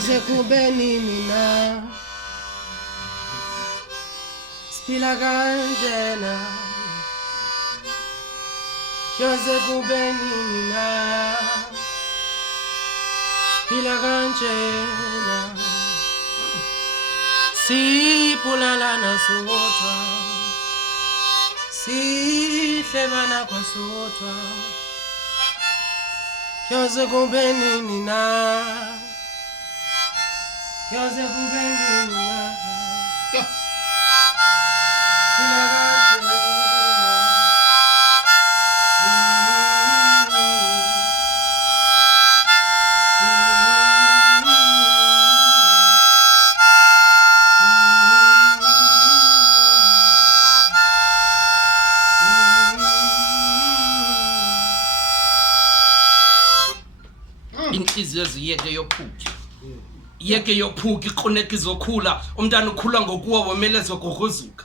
Yoze kubeni mina Spila kanjena Yoze kubeni mina Spila kanjena Sipulalana sotwa Sihlebana kwa sotwa Yoze kubeni mina Yoze kubeni mina Inhliziyo ziyeke yophuka yeke yophuka iqoneka izokhula umntana ukhula ngokuwa womele zogogozuka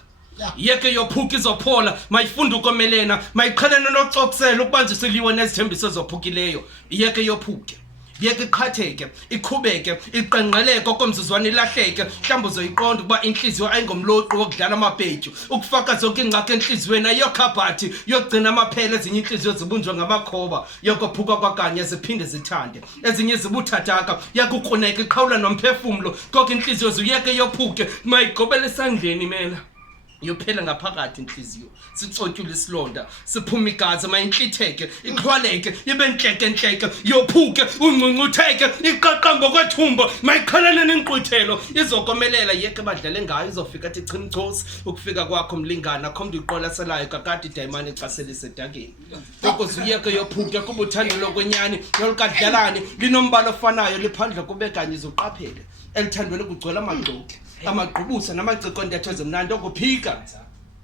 yeke yophuka izophola mayifunda ukomelena mayiqhelene noxokusela ukubanjiseliwe nezithembiso zophukileyo yeke yophuke yeke iqhatheke iqhubeke iqenqeleke okomzuzwana ilahleke mhlawumbe uzoyiqonda ukuba inhliziyo ayingomloqo wokudlala amabhedyu ukufaka zonke ingxaki enhliziyweni ayokhabhathi yokugcina amaphela ezinye inhliziyo zibunjwe ngamakhoba yokophuka kwakanye ziphinde zithande ezinye zibuthathaka yakukruneka iqhawula nomphefumulo konke inhliziyo ziyeke yophuke mayigqobele esandleni mela yophela ngaphakathi inhliziyo sitsotyula isilonda siphuma igazi mayinhlitheke iqhwaleke ibe nhleke yophuke ungcuncutheke iqaqa ngokwethumba mayiqhelene nenqwithelo izokomelela yeke badlale ngayo izofika ethi chimchosi ukufika kwakho mlingana khombe iqolaselayo kakade idayimani ixaselise edakeni kokuze uyeke yophuke kuba uthando lokwenyani nolukadlalane linombala ofanayo liphandle kube kanye izoqaphele elithandweni kugcwele amagxoki amagqubusa namaciko ndetho ezimnandi okuphika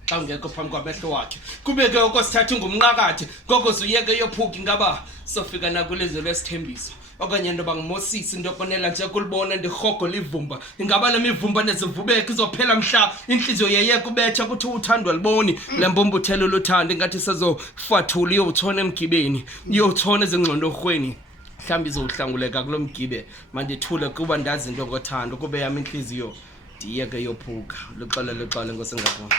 xa ungekho phambi kwamehlo wakhe kubeke okosithatha ngumnqakathi kokuze uyeke yophuka ingaba sofika nakulizwe lesithembiso okanye into bangimosisi into konela nje kulibona ndirhogo livumba ingaba lemivumba nezivubeka izophela mhla inhliziyo yeyeke ubetha ukuthi uthandwa liboni lembombuthelo lothando ingathi sezofathula iyothona emgibeni iyothona ezingqondorhweni mhlawumbe izohlanguleka kulomgibe mandithule kuba ndazi into ngothando kube yami inhliziyo ndiyeke yophuka luxole ngosengabona